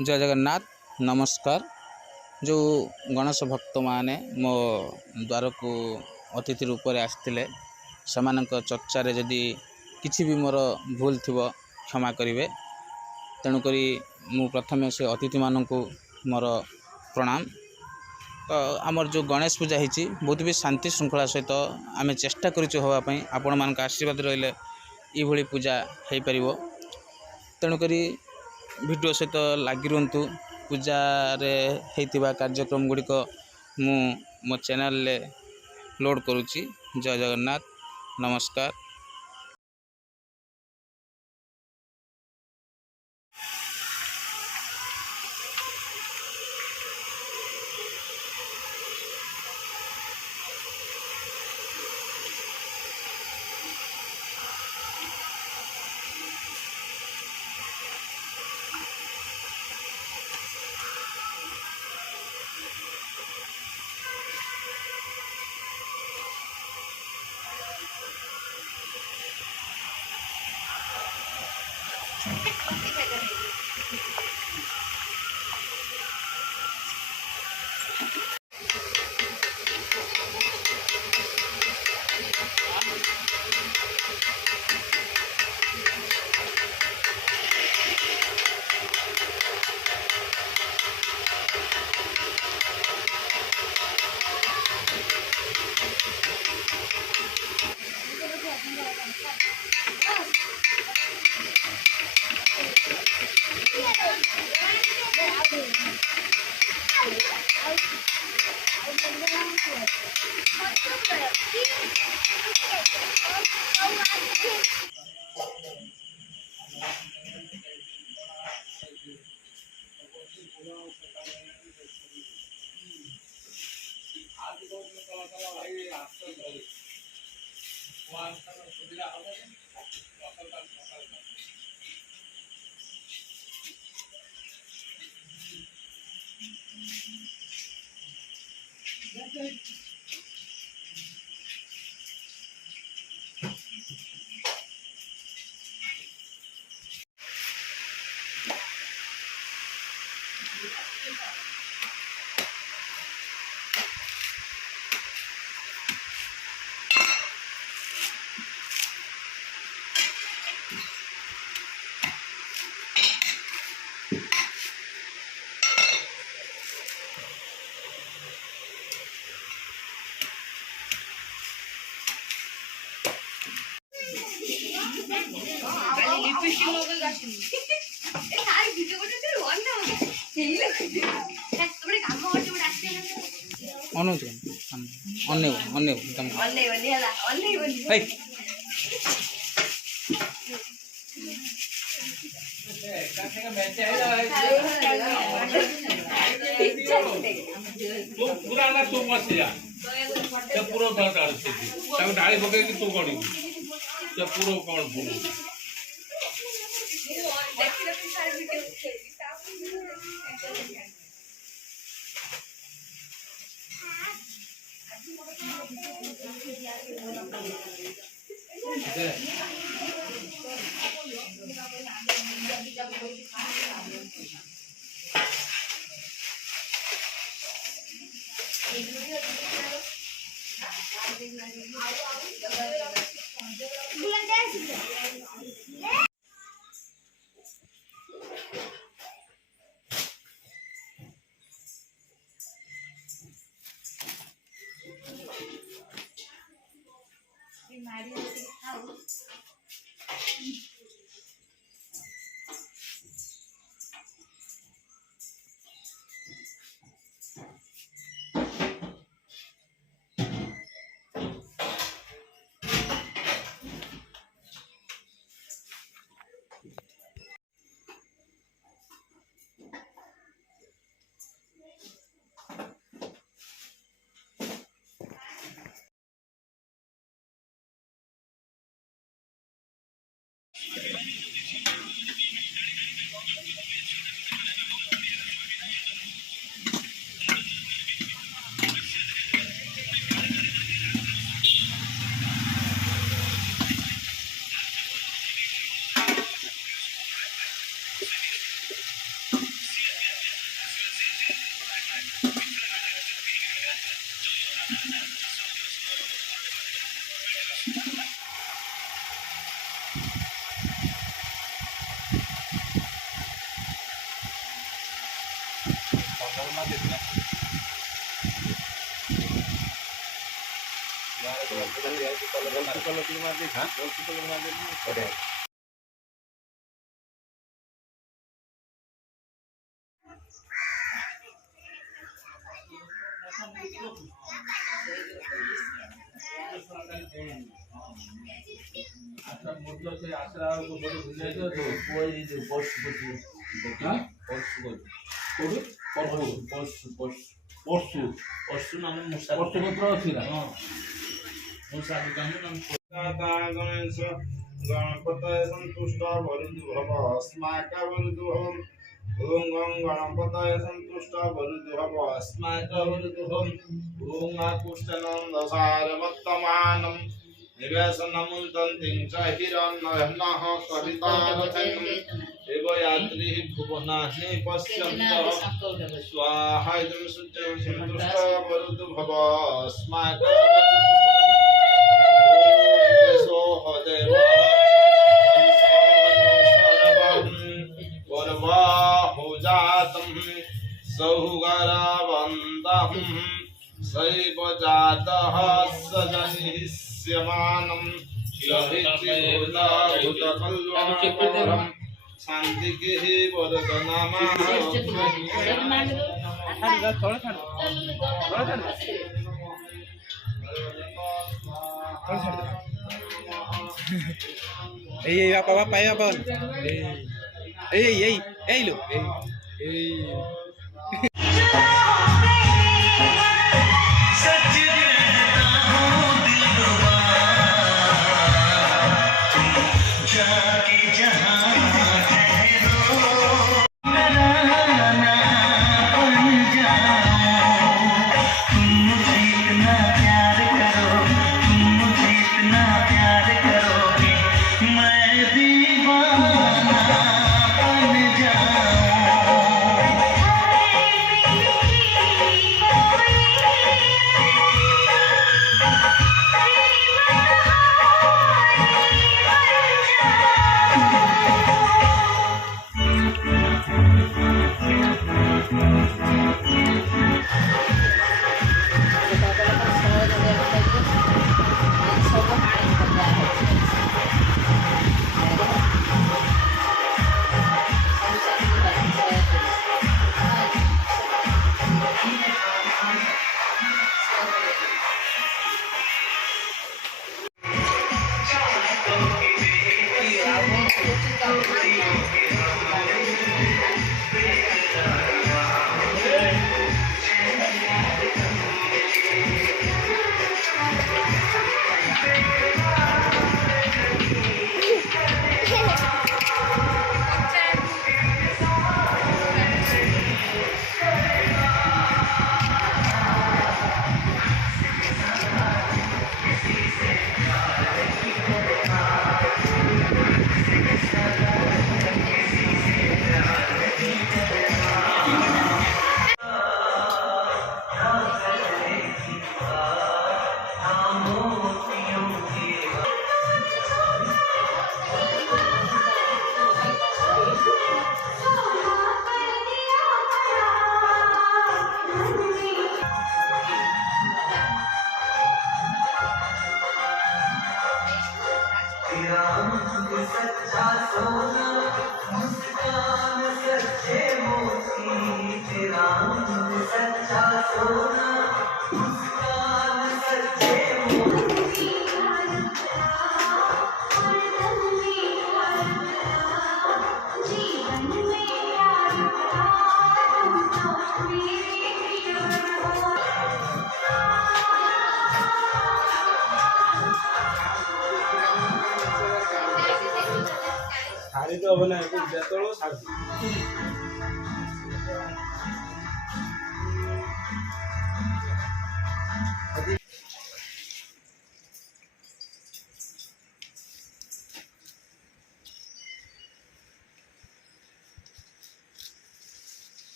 जय जगन्नाथ नमस्कार। जो गणेश भक्त माने मो द्वार को अतिथि रूप में आसते सेमानक चर्चा जदि किसी भी मोर भूल थी क्षमा करेंगे। तेणुक मु प्रथमे से अतिथि मानक मोर प्रणाम। तो आमर जो गणेश पूजा होती बहुत भी शांति श्रृंखला सहित आम चेष्टा करवाई आपण मान आशीर्वाद रही ये पूजा हो पार। तेणुक भिडियो सहित लगी रुहतु। पूजा रे होता कार्यक्रम गुड़िक मु मो चैनल लोड करुच्ची। जय जगन्नाथ नमस्कार। पूरा डाली पकड़ तू कौन पूरा कौन पूरा गणपतये सन्तुष्टा भवन्तु भव अस्माकवरतु भवम् ॐ गं गणपतये सन्तुष्टा भवन्तु भव अस्माकवरतु भवम् ॐ आकुष्ठनन्दसारवत्तमानं निवेशनमुन्तन्तिं च हिरण्यः कवितावचनम् एव यात्रिः भुवनानि पश्यन्तः स्वाहा इदं सत्यं सन्तुष्टा भवन्तु भव अस्माकवरतु सोहदेवः जातं सौगरावन्तः सैव जातः सजनिष्यमानं भूतकल्वाणं शान्तिः वरदनामः lo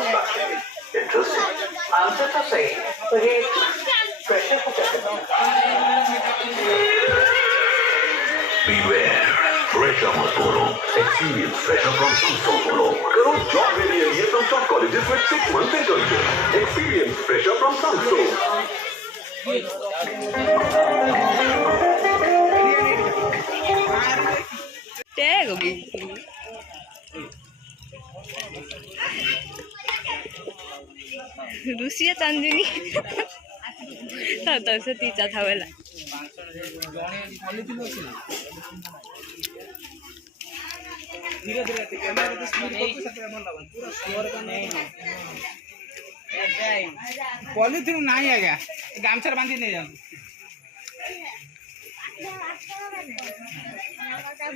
Interesting. आमचं तसं आहे तर हे pressure cooker Beware. Pressure must follow. Experience pressure from Samsung Polo. करो job के लिए ये from top colleges with 6 months internship. Experience pressure from Samsung. Tag होगी रुसिया चांदनी तो से तीचा था वाला धीरे धीरे कैमरा को स्पीड करते सकते मन लगन पूरा स्लोर का नहीं पॉलीथिन नहीं आ गया गामछा बांधी नहीं जान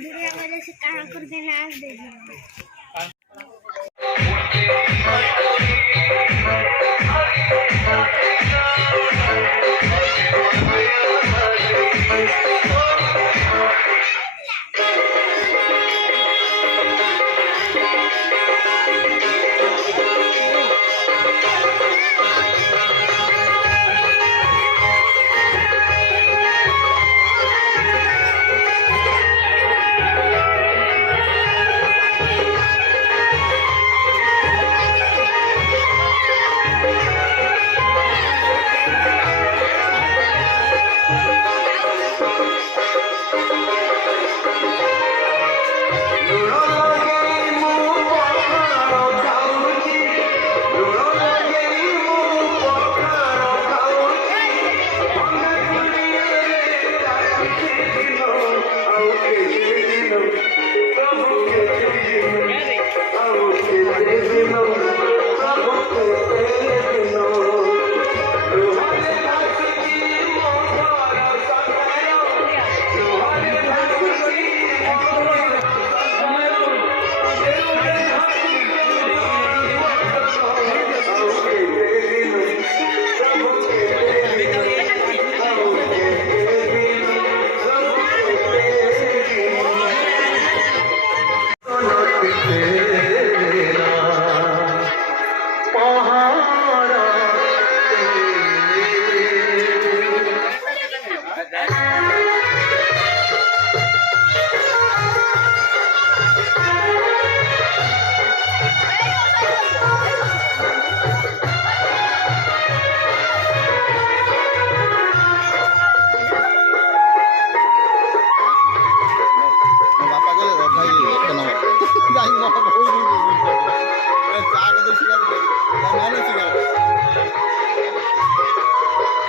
बुढ़िया वजह से कहाँ कर देना आज दे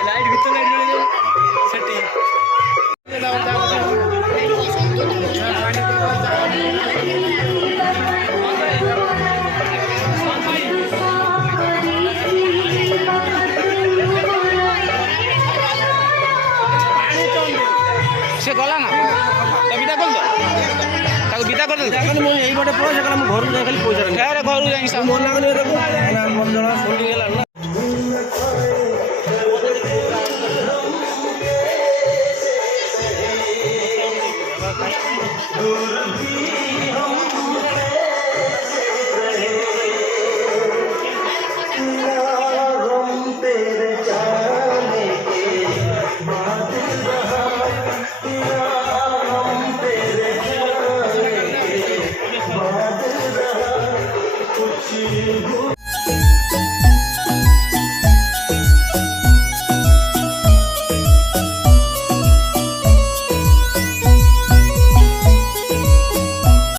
लाइट भी तो लाइट सेटिंग से गला ना विदा कर दो विदा कर दो यही गोटे पैसा घर जाए खाली पैसा घर जाए मना कर